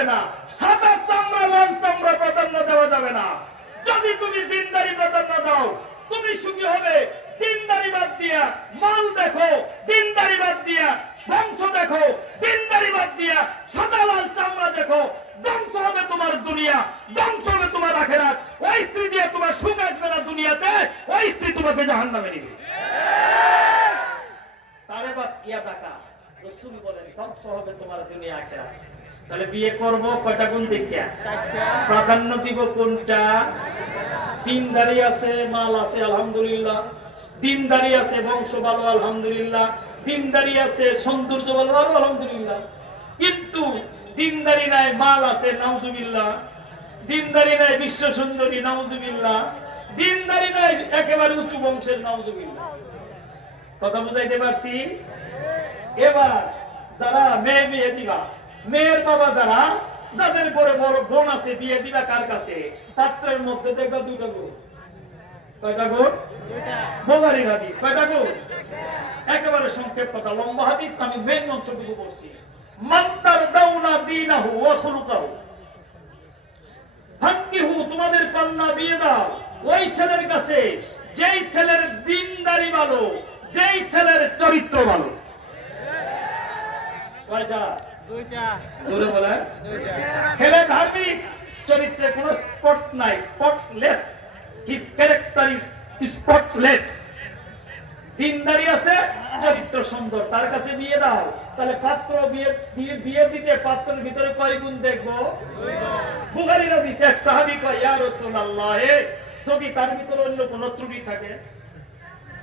যাবে না, সাদা চামড়া লাল চামড়া প্রাধান্য দেওয়া যাবে না। যদি তুমি দিনদারি প্রাধান্য দাও তুমি সুখী হবে। দিনদারি বাদ দিয়া মাল দেখো, দিনদারি বাদ দিয়া বংশ দেখো, দিনদারি বাদ দিয়া সাদা লাল চামড়া দেখো, ধ্বংস হবে তোমার দুনিয়া, ধ্বংস হবে তোমার আখিরাত। ওই স্ত্রী দিয়ে তোমার সুখ আসবে না দুনিয়াতে, ওই স্ত্রী তোমাকে জাহান্নামে নিবে। তারে বাদ ইয়া দেখা রাসূল বলেন ধ্বংস হবে তোমার দুনিয়া আখিরাত। তাহলে বিয়ে করব কয়টা গুণ দেখিয়া? প্রাধান্য দিব কোনটা? দিনদারি আছে, মাল আছে আলহামদুলিল্লাহ, দিনদারি আছে, বংশ ভালো আলহামদুলিল্লাহ, দিনদারি আছে, সৌন্দর্য ভালো আলহামদুলিল্লাহ। কিন্তু দিনদারি নাই, মাল আছে নাউজুবিল্লাহ, দিনদারি নাই, বিশ্ব সুন্দরী নাউজুবিল্লাহ, দিনদারি নাই, একেবারে উঁচু বংশের নাউজুবিল্লাহ। কথা বুঝাইতে পারছি? এবার যারা মেয়ে বিয়ে দিবা, মেয়ের বাবা যারা, যাদের পরে বড় বোন আছে, বিয়ে দিবা কার কাছে? পাত্রের মধ্যে দেখবা দুইটা গুণ। কয়টা গুণ? বুখারীর হাদিস। কয়টা গুণ? একেবারে সংক্ষেপ কথা, লম্বা হাদিস, আমি মেন অংশটুকু পড়ছি। মান তারদাউনা দীনাহু ওয়া খুলুকাহু ফানকিহু, তোমাদের কন্যা বিয়ে দাও ওই ছেলের কাছে যেই ছেলের দিনদারি ভালো, যেই ছেলের চরিত্র ভালো। কয়টা? দুইটা। জোরে বলেন। ছেলে ধার্মিক, চরিত্রে কোনো স্পট নাই, spotless, his character is spotless. দিনদারি আছে, চরিত্র সুন্দর, তার কাছে বিয়ে দাও। তাহলে পাত্র বিয়ে দিতে পাত্রের ভিতরে কয় গুণ দেখবো? বুখারীর হাদিস, এক সাহাবী কয় ইয়া রাসূলুল্লাহ, যদি তার ভিতরে অন্য কোনো ত্রুটি থাকে?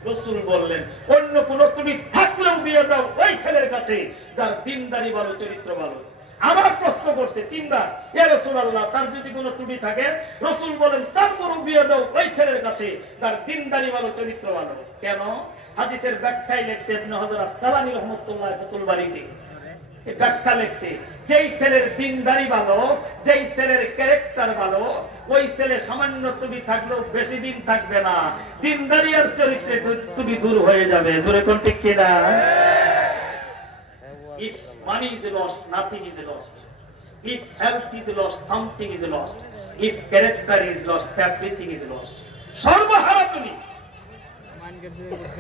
রাসূল বললেন অন্য কোন ত্রুটি থাকলেও বিয়ে দাও ওই ছেলের কাছে যার দিনদারি ভালো, চরিত্র ভালো। আবার প্রশ্ন করছে তিনবার, ইয়া রাসূলুল্লাহ, তার যদি কোনো ত্রুটি থাকে? রাসূল বলেন তারপরও বিয়ে দাও ওই ছেলের কাছে যার দিনদারি ভালো, চরিত্র ভালো। কেন? হাদিসের ব্যাখ্যায় লেখছে ইবনে হাজার আসকালানী রাহমাতুল্লাহ ফাতুল বারীতে, এই ব্যাখ্যা লেখছে যেই ছেলের দিনদারি ভালো, যেই ছেলের ক্যারেক্টার ভালো, ওই ছেলে সামান্য ত্রুটি থাকলেও বেশি দিন থাকবে না, দিনদারি আর চরিত্রে ত্রুটি দূর হয়ে যাবে। জোরে কোন ঠিক কিনা? If money is lost, nothing is lost. If health is lost, something is lost. If character is lost, everything is lost. সর্বহারা তুমি।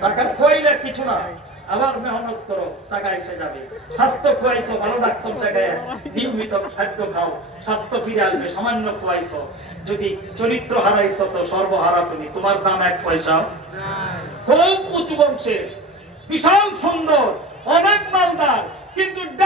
টাকা খোয়াইলে কিছু না, আবার মেহনত করো, টাকা এসে যাবে। স্বাস্থ্য খোয়াইছো, ভালো ডাক্তার দেখায় নিয়মিত খাদ্য খাও, স্বাস্থ্য ফিরে আসবে। সামান্য খোয়াইছো, যদি চরিত্র হারাইছো তো সর্বহারা তুমি, তোমার দাম এক পয়সাও। খুব উঁচু বংশের, বিশাল সুন্দর, অনেক মালদার, কিন্তু